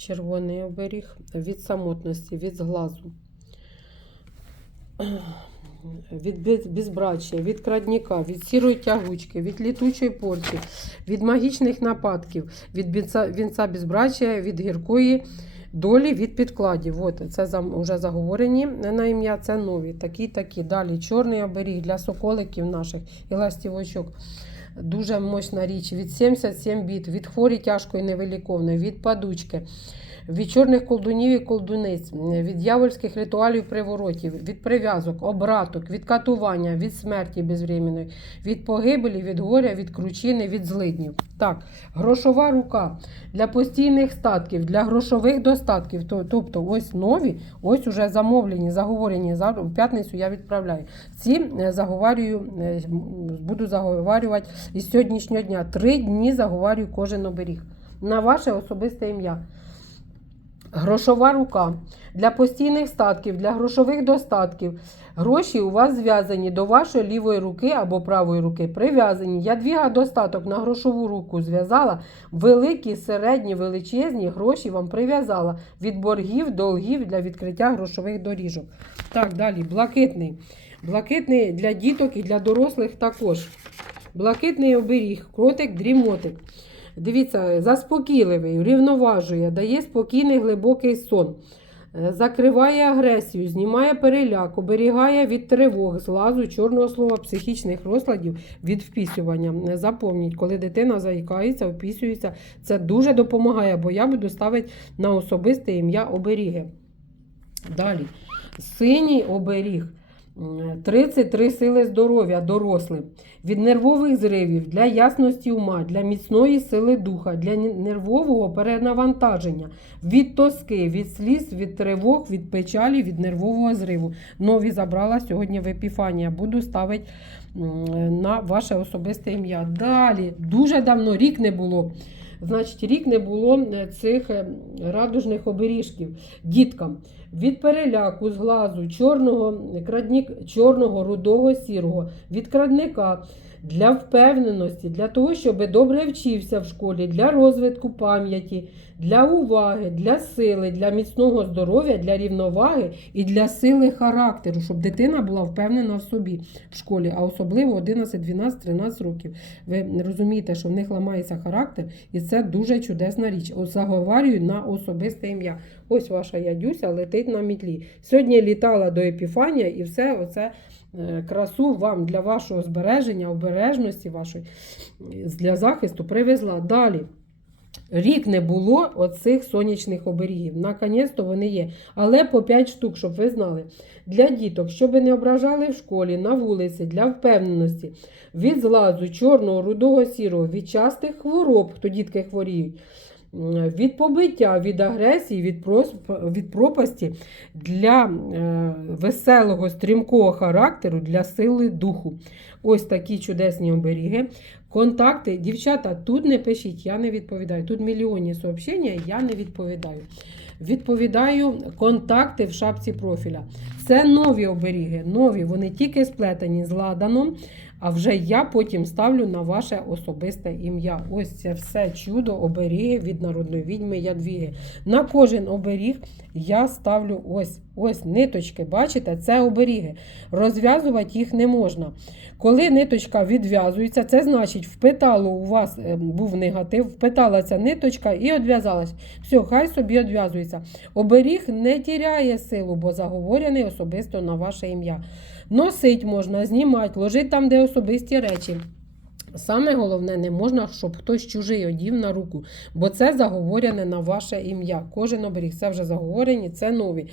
червоний оберіг від самотності, від зглазу, від без- безбрачя, від крадніка, від сірої тягучки, від літучої порчі, від магічних нападків, від вінця, безбрачя, від гіркої долі, від підкладів. От, це вже заговорені на ім'я, це нові. Такі, такі. Далі чорний оберіг для соколиків наших і ластівочок. Дуже мощна річ. Від 77 біт, від хворі тяжкої невиліковної, від падучки, від чорних колдунів і колдуниць, від дьявольських ритуалів приворотів, від прив'язок, обраток, від катування, від смерті безвременної, від погибелі, від горя, від кручини, від злиднів. Так, грошова рука для постійних статків, для грошових достатків. То- Тобто, ось нові, ось уже замовлені, заговорені. В п'ятницю я відправляю. Ці е, заговарюю, е, буду заговарювати із сьогоднішнього дня. Три дні заговарюю кожен оберіг. На ваше особисте ім'я. Грошова рука для постійних статків, для грошових достатків. Гроші у вас зв'язані до вашої лівої руки або правої руки. Прив'язані. Ядвіга достаток на грошову руку зв'язала. Великі, середні, величезні гроші вам прив'язала від боргів, долгів для відкриття грошових доріжок. Так, далі. Блакитний. Блакитний для діток і для дорослих також. Блакитний оберіг, кротик, дрімотик. Дивіться, заспокійливий, рівноважує, дає спокійний глибокий сон. Е, Закриває агресію, знімає переляк, оберігає від тривог, злазу, чорного слова, психічних розладів від впісювання. Запомніть, коли дитина заїкається, впісюється, це дуже допомагає, бо я буду ставити на особисте ім'я оберіги. Далі. Синій оберіг. М, 33 сили здоров'я дорослим. Від нервових зривів, для ясності ума, для міцної сили духа, для нервового перенавантаження, від тоски, від сліз, від тривог, від печалі, від нервового зриву. Нові забрала сьогодні в Епіфанія. Буду ставити на ваше особисте ім'я. Далі, дуже давно, рік не було. Значить, рік не було е, цих е, радужних оберіжків діткам. Від переляку, зглазу, чорного, краднік, чорного, рудого, сірого, від крадника, для впевненості, для того, щоб добре вчився в школі, для розвитку пам'яті, для уваги, для сили, для міцного здоров'я, для рівноваги і для сили характеру, щоб дитина була впевнена в собі в школі, а особливо 11, 12, 13 років. Ви розумієте, що в них ламається характер, і це дуже чудесна річ. Заговарюю на особисте ім'я. Ось ваша ядюся летить на мітлі. Сьогодні літала до Епіфанія і все оце красу вам для вашого збереження, обережності вашої е, для захисту привезла. Далі. Рік не було оцих сонячних оберігів. Наконець-то вони є. Але по 5 штук, щоб ви знали. Для діток, щоб не ображали в школі, на вулиці, для впевненості, від злазу, чорного, рудого, сірого, від частих хвороб, хто дітки хворіють. Від побиття, від агресії, від, від пропасті для е, веселого, стрімкого характеру, для сили духу. Ось такі чудесні оберіги. Контакти, дівчата, тут не пишіть, я не відповідаю. Тут мільйонні сообщення, я не відповідаю. Відповідаю контакти в шапці профіля. Це нові оберіги, нові, вони тільки сплетені з ладаном, а вже я потім ставлю на ваше особисте ім'я. Ось це все чудо, оберіги від народної відьми Ядвіги. На кожен оберіг я ставлю ось ось ниточки. Бачите, це оберіги. Розв'язувати їх не можна. Коли ниточка відв'язується, це значить, впитало у вас е, був негатив, впитала ця ниточка і відв'язалась. Все, хай собі відв'язується. Оберіг не тіряє силу, бо заговорений особисто на ваше ім'я. Носить можна, знімати, ложити там, де особисті речі. Саме головне, не можна, щоб хтось чужий одів на руку, бо це заговорене на ваше ім'я. Кожен оберіг, це вже заговорені, це нові.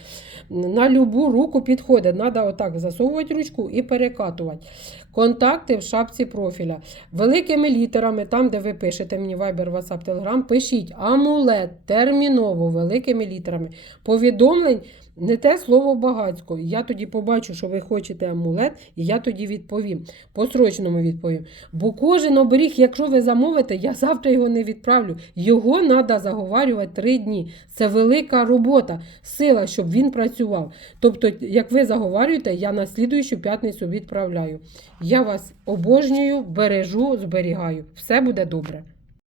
На любу руку підходить. Треба отак засовувати ручку і перекатувати. Контакти в шапці профіля. Великими літерами, там, де ви пишете мені Viber, WhatsApp, Telegram, пишіть амулет терміново великими літерами. Повідомлень не те слово багацько. Я тоді побачу, що ви хочете амулет, і я тоді відповім. По срочному відповім. Бо кожен оберіг, якщо ви замовите, я завтра його не відправлю. Його треба заговарювати три дні. Це велика робота, сила, щоб він працював. Тобто, як ви заговарюєте, я на слідуючу п'ятницю відправляю. Я вас обожнюю, бережу, зберігаю. Все буде добре.